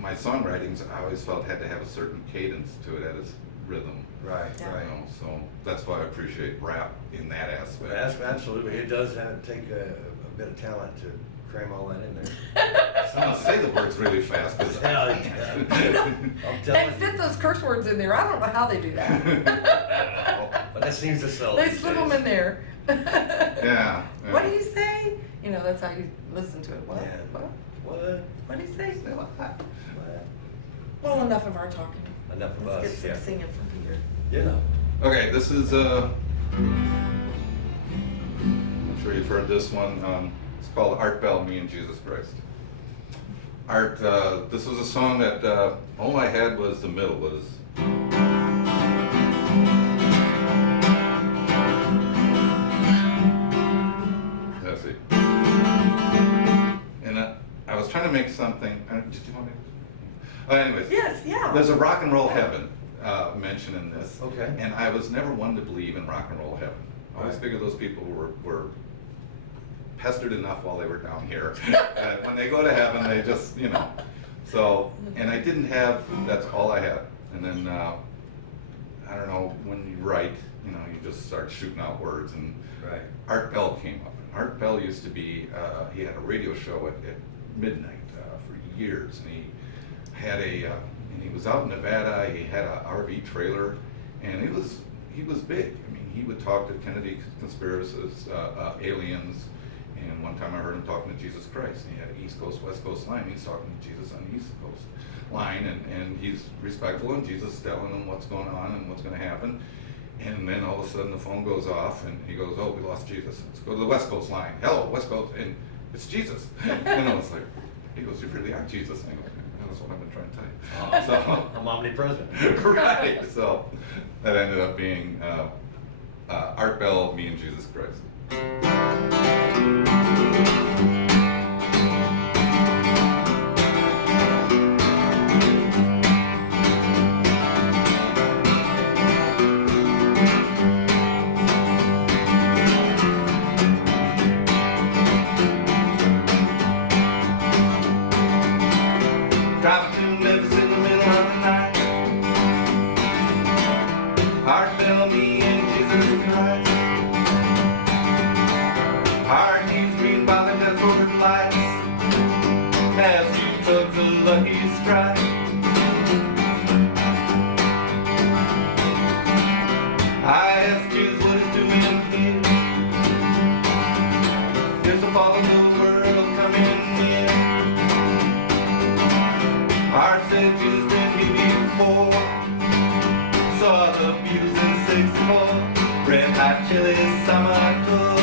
my songwritings, I always felt had to have a certain cadence to it, at its rhythm. Right, Yeah. right. You know, so that's why I appreciate rap in that aspect. Absolutely, it does take a bit of talent to cram all that in there. Someone say the words really fast, 'cause Hell, yeah. I'm telling And fit you. those curse words in there. I don't know how they do that. But that seems to sell. They these slip them days. in there. Yeah. What do you say? You know, that's how you listen to it. What? Yeah. What? What? What do you say? Say what? What? Well, enough of our talking. Enough of Let's us, get some yeah. singing from Peter. You know. Okay, this is I'm sure you've heard this one. It's called Art Bell, Me and Jesus Christ. Art, this was a song that all I had was the middle was. That's it. And I was trying to make something. Did you want me? Anyways. Yes, yeah. There's a rock and roll heaven mentioned in this. Okay. And I was never one to believe in rock and roll heaven. I always Right. figured those people were pestered enough while they were down here. When they go to heaven, they just, you know. So, and I didn't have, that's all I had. And then, I don't know, when you write, you know, you just start shooting out words. And Right. Art Bell came up. Art Bell used to be, he had a radio show at midnight for years. And he had and he was out in Nevada. He had a RV trailer, and he was big. I mean, he would talk to Kennedy conspiracists, aliens, and one time I heard him talking to Jesus Christ. And he had an East Coast, West Coast line. He's talking to Jesus on the East Coast line, and he's respectful, and Jesus is telling him what's going on and what's going to happen. And then all of a sudden the phone goes off and he goes, oh, we lost Jesus. Let's go to the West Coast line. Hello, West Coast, and it's Jesus. And I was like, he goes, you really are Jesus. And I go, that's what I've been trying to tell you. So, I'm omnipresent. right. So that ended up being Art Bell, Me and Jesus Christ. Driving to Memphis in the middle of the night. Art Bell, me and Jesus Christ. Art keeps reading by the death road lights as he took the lucky strike. I asked Jesus what he's doing here. There's a fall of the world coming near. Art said Jesus been here before. Saw the Beatles in '64. Red Hot Chili Summer Tour.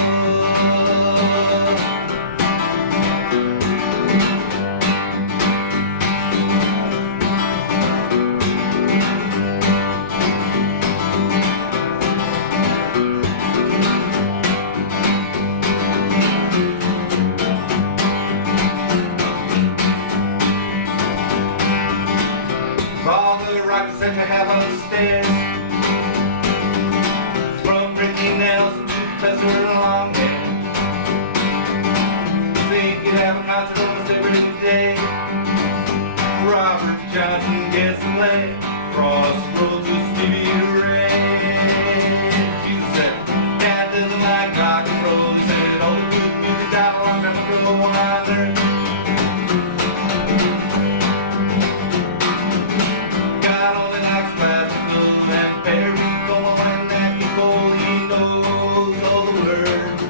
All the rockets that you have upstairs, from Ricky Nelson to Professor Longhair. Think you'd have a concert almost every day. Robert Johnson, Gesson Lay, Crossroads with Stevie Ray. Jesus said, "Dad doesn't like rock and roll." He said, "All the good music died a long time ago." I learned. God only likes classical and Perico, and that people he knows all the words.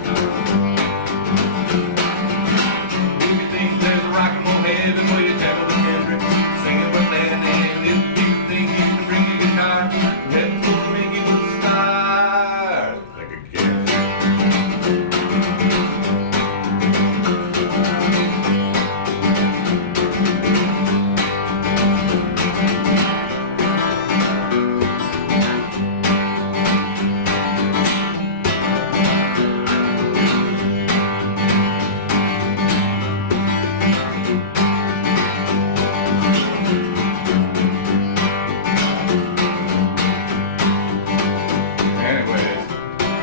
If you think there's a rock and roll heaven where you travel with Kendrick, singing with that, and if you think you can bring your guitar, heaven's gonna make you a star. Think again. Anyways,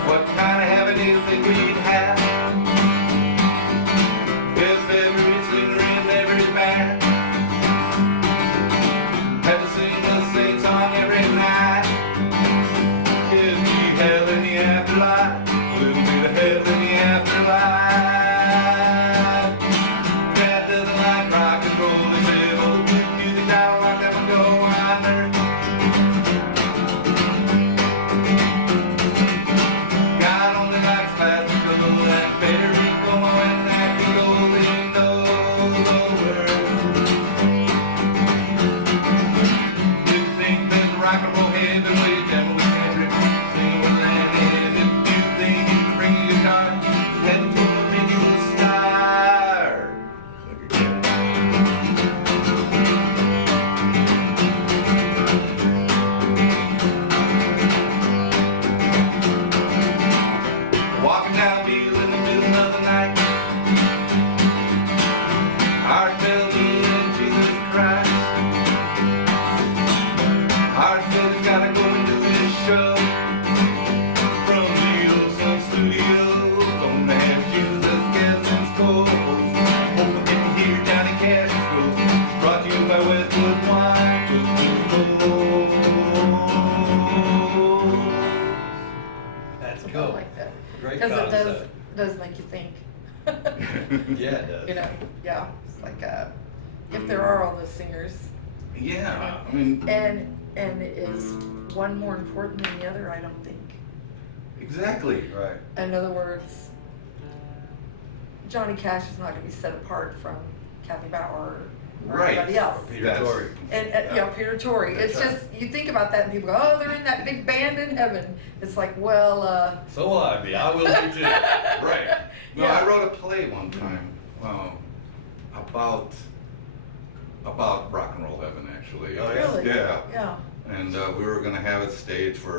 what kind of heaven do you think we'd have if every singer in every band had to sing the same song every night? It'd be hell in the afterlife, a little bit of hell in the afterlife. Dad doesn't like rock and roll, he said, all the good music died a long time ago. I learned. God only likes classical and Perico, and that he only knows the words. You think there's a rock and roll heaven where you jam with Kendrick, sing with Lanny, and if you think you can bring your guitar, heaven's gonna make you a star. Look again. Walking down Beale in the middle of the night. Art Bell, me and Jesus Christ. Art said he's gotta go and do his show from Beale's home studio. Gonna have Jesus as guest and scores. Hope I can hear Johnny Cash's goes. Brought to you by Westwood Wine. That's I cool. like that. Great Because it concept. does make you think. Yeah, it does. You know, yeah, it's like, if there are all those singers, Yeah, I mean, and is one more important than the other? I don't think. exactly. Right. In other words, Johnny Cash is not gonna be set apart from Kathy Bauer, or Right. anybody else. Or Peter That's- Tory. And, Peter Tory. That's It's right. just, you think about that and people go, oh, they're in that big band in heaven. It's like, well, So will I be. I will be too. Right. No, Yeah. I wrote a play one time, about rock and roll heaven, actually. Oh, yeah? really? Yeah. Yeah. And we were gonna have it staged we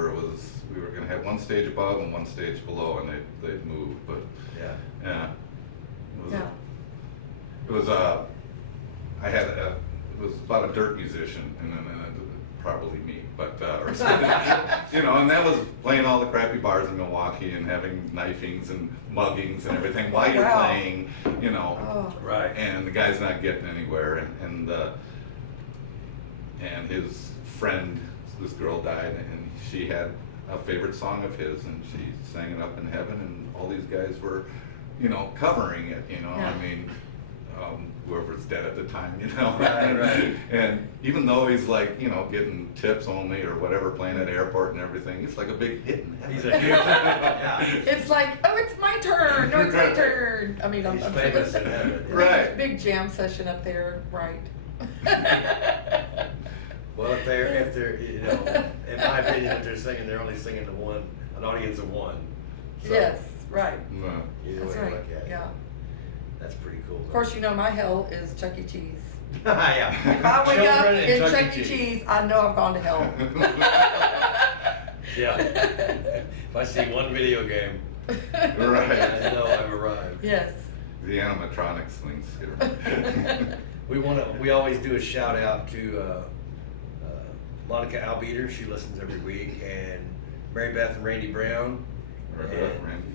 were gonna have one stage above and one stage below, and they'd moved, but, Yeah. yeah. Yeah. It was, it was about a dirt musician, and then probably me, but, or something, and that was playing all the crappy bars in Milwaukee and having knifings and muggings and everything while you're Wow. playing, Oh. Right. and the guy's not getting anywhere, and his friend, this girl died, and she had a favorite song of his, and she sang it up in heaven, and all these guys were, covering it, Yeah. I mean, whoever's dead at the time, Right, right. And even though he's like, getting tips only or whatever, playing at the airport and everything, it's like a big hit in heaven. He's a huge, yeah. It's like, oh, it's my turn. No, it's my Right. turn. I mean, He's famous in heaven. Right. Big jam session up there, right? Well, if they're, in my opinion, if they're singing, they're only singing to an audience of one. So, Yes, right. No. Either That's way right. you look at it. Yeah. That's pretty cool. Of course, my hell is Chuck E. Cheese. Yeah. If I wake up Children and in Chuck E. Cheese, I know I've gone to hell. Yeah. If I see one video game, Right. I know I've arrived. Yes. The animatronics things here. We always do a shout out to Monica Albeater. She listens every week, and Mary Beth and Randy Brown. Randy,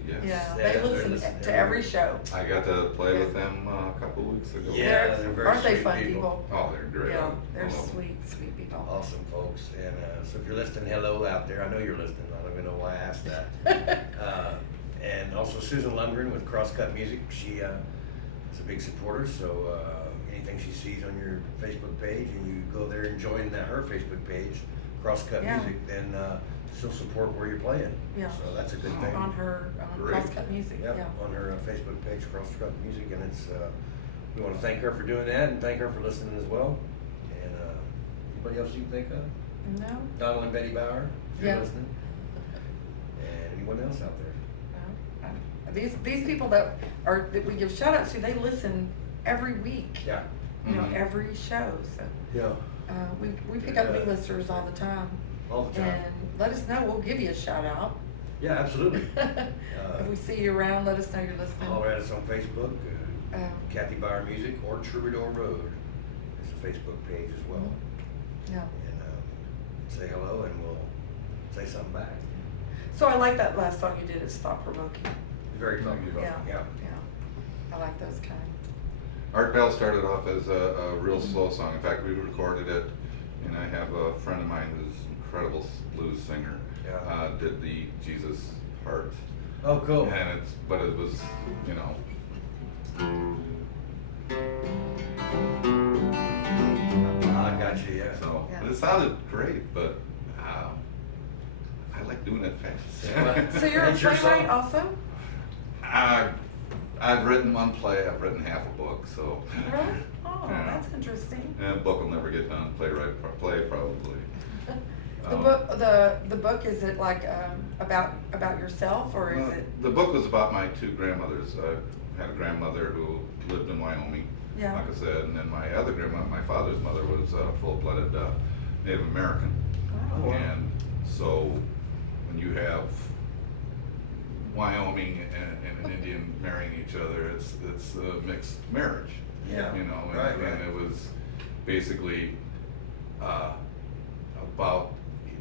yes. Yeah, Yeah, they they're listen listening to every show. I got to play with them a couple of weeks ago. Yeah, they're very Aren't they sweet fun people. people? Oh, they're great. Yeah, they're I love them. sweet, sweet people. Awesome folks, and so if you're listening, hello out there. I know you're listening. I don't even know why I asked that. And also Susan Lundgren with Crosscut Music. She is a big supporter. So anything she sees on your Facebook page, and you go there and join her Facebook page, Crosscut Yeah. Music, then she'll support where you're playing. Yeah. So that's a good thing. On her Great. Crosscut Music, Yep, yeah. on her Facebook page, Crosscut Music, and it's we want to thank her for doing that, and thank her for listening as well. And anybody else you can think of? No? Donald and Betty Bauer, if you're Yeah. listening. And anyone else out there? These people that we give shout outs to, they listen every week. Yeah. Mhm. Every show. So Yeah. we pick up new listeners all the time. All the time. And let us know. We'll give you a shout out. Yeah, absolutely. If we see you around, let us know you're listening. Holler at us on Facebook, Um, Kathy Bauer Music, or Troubadour Road. There's a Facebook page as well. Yeah. And say hello, and we'll say something back. So I like that last song you did, it's Stop Provoking. Very talkative. Yeah. Yeah. Yeah. I like those kind. Art Bell started off as a real slow song. In fact, we recorded it, and I have a friend of mine who's an incredible blues singer. Yeah. Did the Jesus part. Oh, cool. And but it was, I got you, yeah. so Yeah. it sounded great, but I like doing it fast. So you're a It's your playwright song. also? I've written one play. I've written half a book. So. Really? Oh, Yeah. that's interesting. And the book will never get done. Play probably. The book, is it like about yourself, or is Well, it? The book was about my two grandmothers. I had a grandmother who lived in Wyoming, Yeah. like I said, and then my other grandmother, my father's mother, was full-blooded Native American. Wow. wow. And so when you have Wyoming and an Indian marrying each other, it's a mixed marriage. Yeah. And Right, right. it was basically about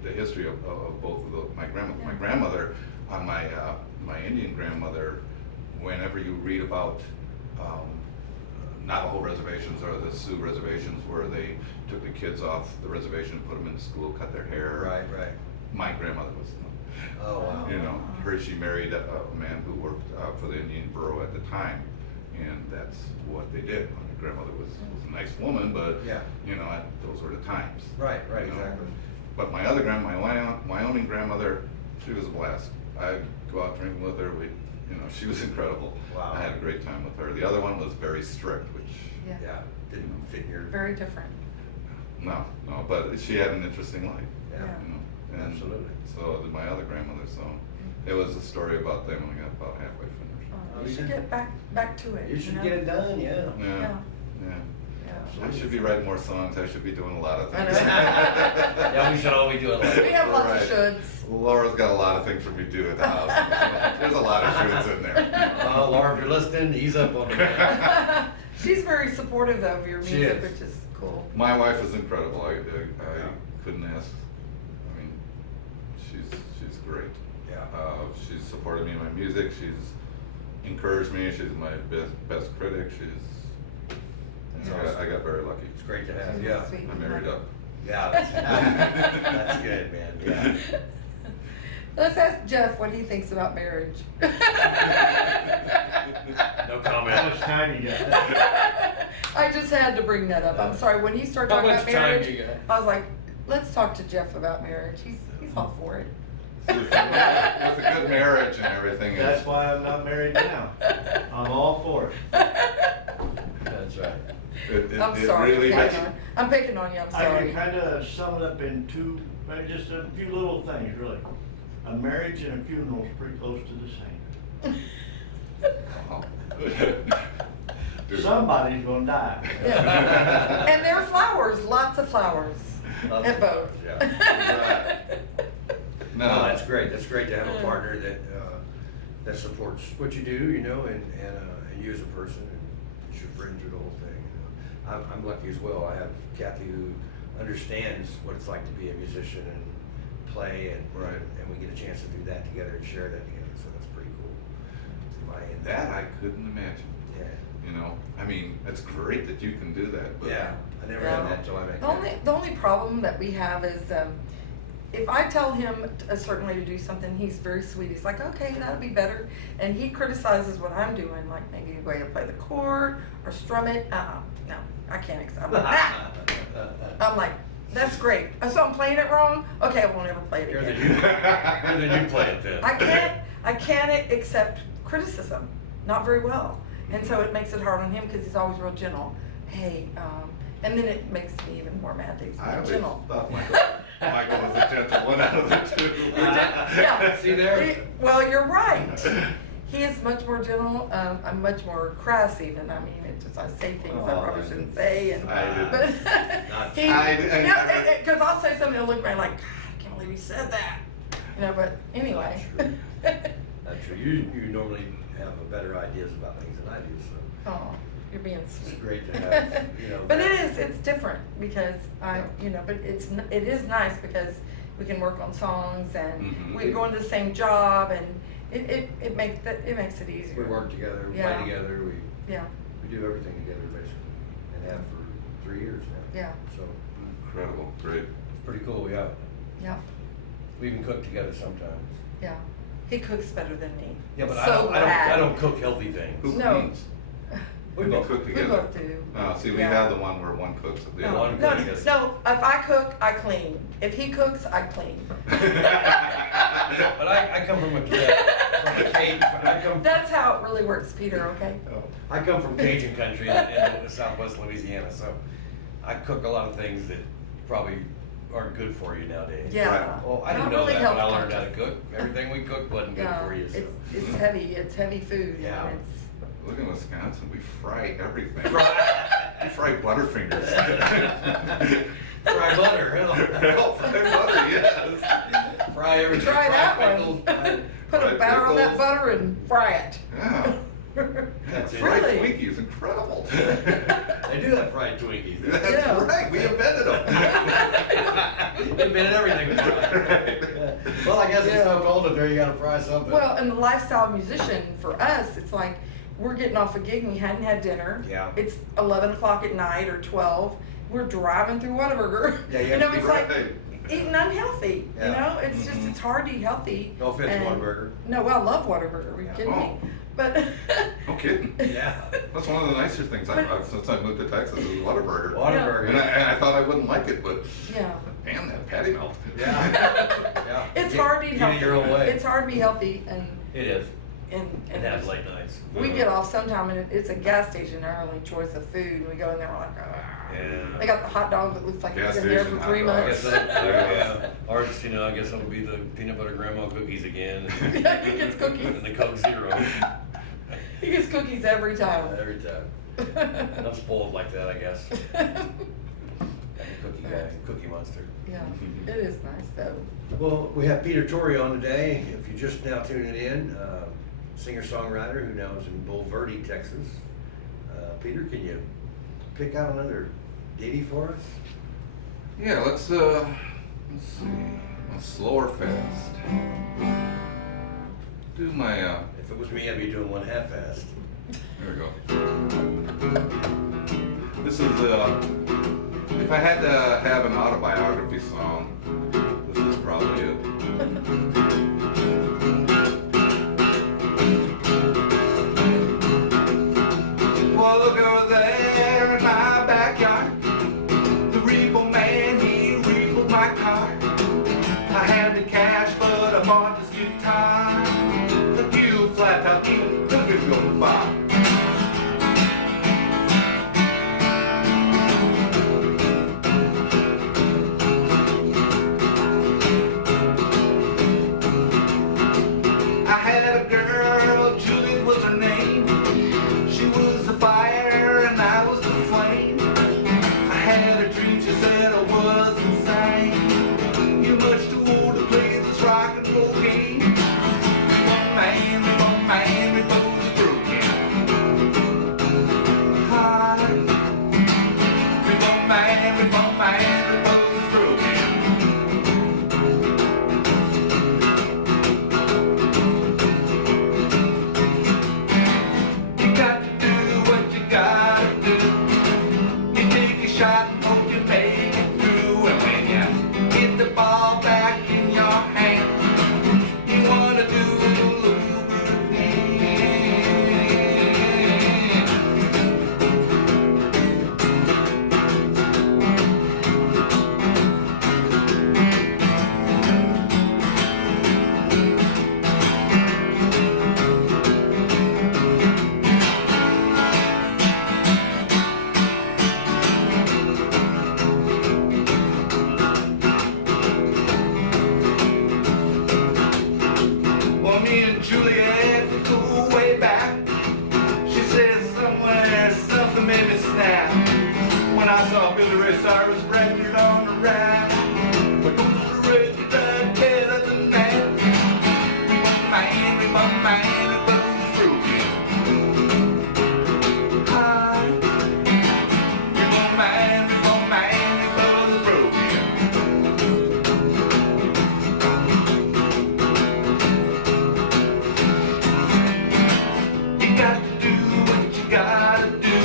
the history of both of my grandmother. Yeah. My grandmother, on my Indian grandmother, whenever you read about Navajo reservations or the Sioux reservations where they took the kids off the reservation, put them in school, cut their hair. Right. My grandmother was. Oh, wow. She married a man who worked for the Indian Bureau at the time, and that's what they did. My grandmother was a nice woman, but Yeah. those were the times. Right, you know. exactly. But my Wyoming grandmother, she was a blast. I'd go out drinking with her. We'd you know, she was incredible. Wow. I had a great time with her. The other one was very strict, which, Yeah. Yeah, didn't fit in your. Very different. no, but she had an interesting life. Yeah. You know, and Absolutely. so did my other grandmother, so it was a story about them when we got about halfway finished. Oh, You you should should- get back to it. You should know? get it done, yeah. Yeah, Yeah. yeah. Yeah. I should be writing more songs, I should be doing a lot of I things. know. Yeah, we should all be doing like. We have lots Right. of shoulds. Laura's got a lot of things for me to do at the house. There's a lot of shoulds in there. Laura, if you're listening, ease up on the. She's very supportive though of your She music, is. which is cool. My wife is incredible. I couldn't ask. I mean, she's great. Yeah. She's supported me in my music. She's encouraged me. She's my best critic. That's awesome. I got very lucky. It's great to have, She's yeah. sweet. I married up. Yeah, that's good, man, yeah. Let's ask Jeff what he thinks about marriage. No How comment. much time you got? I just had to bring that up. I'm sorry, when you start How talking much about time marriage, you got? I was like, let's talk to Jeff about marriage. He's all for it. With a good marriage and everything. That's why I'm not married now. I'm all for it. That's right. I'm sorry. Really I'm picking on you. I'm I sorry. can kind of sum it up in two, maybe just a few little things, really. A marriage and a funeral is pretty close to the same. Dude. Somebody's gonna die. Yeah. And there are flowers, lots of flowers. Lots At of both. flowers, yeah. No, No, that's great. That's great to have a partner that supports what you do, you know, and you as a person, and your friend through the whole thing. You know. I'm lucky as well. I have Kathy who understands what it's like to be a musician and play, and Right. and we get a chance to do that together and share that together. So that's pretty cool. To my end. that I couldn't imagine. Yeah. You know, I mean, it's great that you can do that, but Yeah. I never Yeah. had that until I met The only problem that we have is if I tell him a certain way to do something, he's very sweet. He's like, okay, that'll be better. And he criticizes what I'm doing, like maybe the way I play the chord or strum it. No, I can't accept. I'm like, "Ah." I'm like, that's great. So I'm playing it wrong? Okay, I won't ever play it Here again. then you play it then. I can't accept criticism, not very well. And so it makes it hard on him because he's always real gentle. Hey, and then it makes me even more mad that he's I not always gentle. thought Michael was the gentle one out of the two. Yeah. See there? Well, you're right. He is much more gentle. I'm much more crass even. I mean, it just, I say things I probably shouldn't say. And, I did. but Not- because I'll say something, he'll look at me like, God, I can't believe you said that. You know, but anyway. Not true. You normally have better ideas about things than I do, so Oh, you're being it's sweet. great to have, you know. But that. it's different because but it is nice because we can work on songs and Mhm. we go into the same job and it makes it easier. We work together, we Yeah. play together, Yeah, we do everything together basically, and have for 3 years now. yeah, So Incredible, great. it's pretty cool, yeah. yeah, We even cook together sometimes. yeah. He cooks better than me. Yeah, but So I bad. don't cook healthy things. Who No. cleans? We We both cook We together. both do. See, we Yeah. have the one where one cooks at the No, other. one no, cook is- no, if I cook, I clean. If he cooks, I clean. But I come from a Cajun, That's how it really works, Peter, okay? I come from Cajun country in Southwest Louisiana, so I cook a lot of things that probably aren't good for you nowadays. Yeah. Well, I Not didn't know really that when I health learned how to conscious. cook. Everything we cooked wasn't good Yeah, for you, so. it's heavy food. Yeah. And it's, Look in Wisconsin, we fry everything. Fry- We fry Butterfingers. Fry butter, Oh, fry butter, yes. Fry everything. Try Fry that pickles, one. Put a fried batter on that pickles. butter and fry it. Yeah. That's it. Fried Really? Twinkies, incredible. They do have fried Twinkies. That's Yeah. right, we invented them. They invented everything fried. Well, I guess it's so cold up there, you gotta fry something. Well, and the lifestyle musician, for us, it's like, we're getting off a gig and we hadn't had dinner. Yeah. It's 11 o'clock at night or 12. We're driving through Whataburger. Yeah, you have to be it's like right. eating unhealthy. Yeah. You know, it's just, Mhm. it's hard to eat healthy. No offense, And- Whataburger. No, well, I love Whataburger. Are you Yeah. kidding me? Oh. But. No kidding. Yeah. That's one of the nicer things I've since I moved to Texas is Whataburger. Whataburger. And I thought I wouldn't like it, but Yeah. man, that patty melt. Yeah. Yeah. It's Get- hard to eat get healthy. it your own way. It's hard to be healthy and It is. And have late nights. we get off sometime and it's a gas station, our only choice of food, and we go in there, we're like, Yeah. they got the hot dog that looks like Gas it's been there station for hot 3 dog. I months. guess yeah. Ours, you know, I guess it'll be the peanut butter grandma cookies again. And, Yeah, he gets cookies. And the Coke Zero. He gets cookies every time. Every time. I'm spoiled like that, I guess. I'm a cookie guy, cookie monster. Yeah, it is nice though. Well, we have Peter Tory on today. If you're just now tuning in, singer-songwriter who now is in Bulverde, Texas. Peter, can you pick out another ditty for us? Yeah, let's see. A slower fast. Do my If it was me, I'd be doing one half fast. there we go. This is if I had to have an autobiography song, this is probably it. Well, look over there in my backyard. The repo man, he repoed my car. I had the cash, but I bought this guitar. The fuel flat top, he took it from the bar. I had a girl, Julie was her name. She was the fire and I was the flame. I had a dream, she said I was insane. You're much too old to play this rock and roll game. One man, we both is broken. Hi. One man, we both is broken. You got to do what you gotta do. You take a shot and hope you make it through. And when you get the ball back in your hand, you wanna do it all over again. Well, me and Juliet, we go way back. She says somewhere something made me snap when I saw Billy Ray Cyrus record on the rack. But who's the record that better than that? We bump man, we both broken. Hi. We bump man, we both broken. You got to do what you gotta do.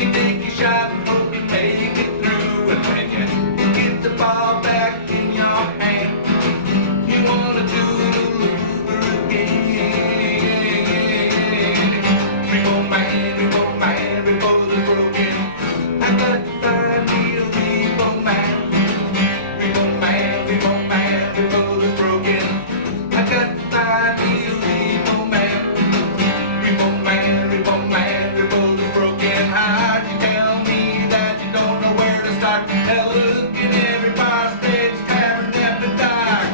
You take your shot and hope you make it through. And when you get the ball back in your hand, you wanna do it all over again. We both man, we both are broken. I got to find me a repo man. We both man, we both are broken. I got to find me a repo man. We both man, we both is broken. How'd you tell me that you don't know where to start? Hell, look in every bar, stage, tavern, left and dark.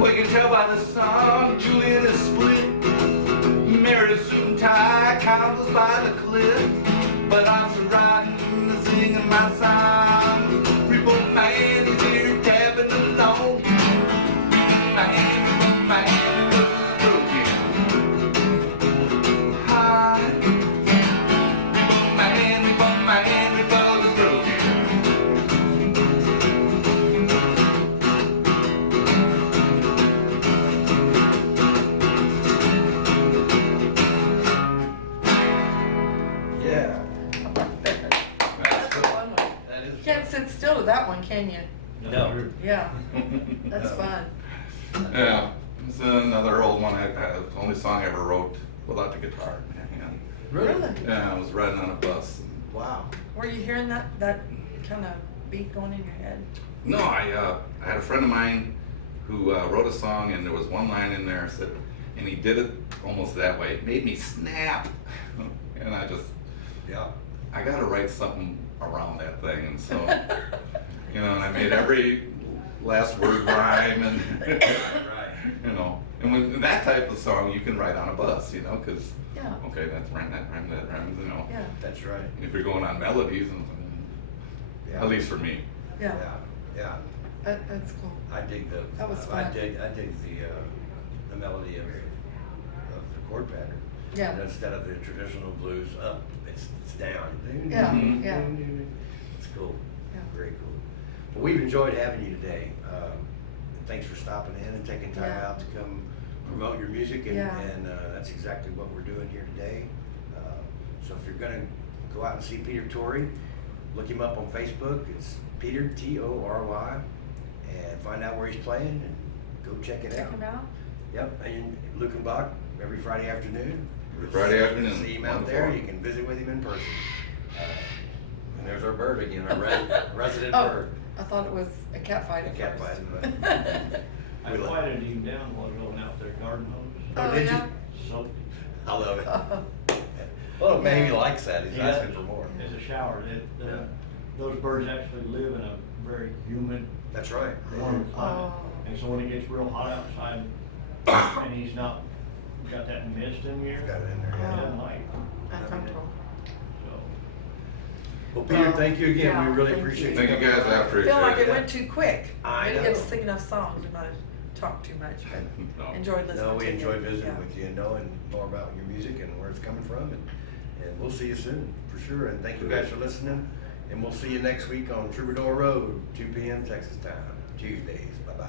We can tell by the song, Julian is split. Married a suit and tie, countless by the cliff. But I'm still riding and singing my song. Repo man, he's here tapping along. Repo man, broken. Hi. Repo man, we both is broken. Yeah. can't sit still to that one, can you? No. Yeah, that's No. fun. Yeah, it's another old one. The only song I ever wrote without the guitar. Really? Yeah, I was riding on a bus. Wow. Were you hearing that kind of beat going in your head? No, I had a friend of mine who wrote a song, and there was one line in there said, and he did it almost that way. It made me snap, and I got to write something around that thing, and so and I made every last word rhyme, and Right. and with that type of song you can write on a bus, because Yeah. okay, that's rhyme, that rhymes, Yeah. That's right. And if you're going on melodies, Yeah. at least for me. Yeah. Yeah. That's cool. I dig those. That was I fun. dig the melody of the chord pattern. Yeah. And instead of the traditional blues up, it's down. Yeah, Mhm. yeah. It's cool. Yeah. Very cool. Well, we've enjoyed having you today. Thanks for stopping in and taking time Yeah. out to come promote your music, and, Yeah. and that's exactly what we're doing here today. So if you're gonna go out and see Peter Tory, look him up on Facebook. It's Peter Tory, and find out where he's playing and go check it Check out. him out. Yep, and Lukenbach every Friday afternoon. Every Friday afternoon. See him out there. Wonderful. You can visit with him in person. And there's our bird again, our resident Oh, bird. I thought it was a cat fight A at cat first. fight, but- I We love- quieted him down while going out there garden hose. Oh, did you? yeah? So, I love it. Well, maybe he likes that. He's Yeah. asking for more. it's a shower. Those birds actually live in a very humid, That's right. warm climate. Oh. And so when it gets real hot outside, and he's not got that mist in here, Got it in there, he yeah. doesn't like it. Uncomfortable. So, Well, Peter, thank you again. Yeah, We really thank appreciate you. you. Thank you guys. I I appreciate feel like it it. went too quick. I Didn't get to know. sing enough songs. We might have talked too much, but No. enjoyed listening No, we to you. enjoyed visiting Yeah. with you and knowing more about your music and where it's coming from. And we'll see you soon, for sure. And thank you guys for listening. And we'll see you next week on Troubadour Road, 2 p.m. Texas time, Tuesdays. Bye-bye.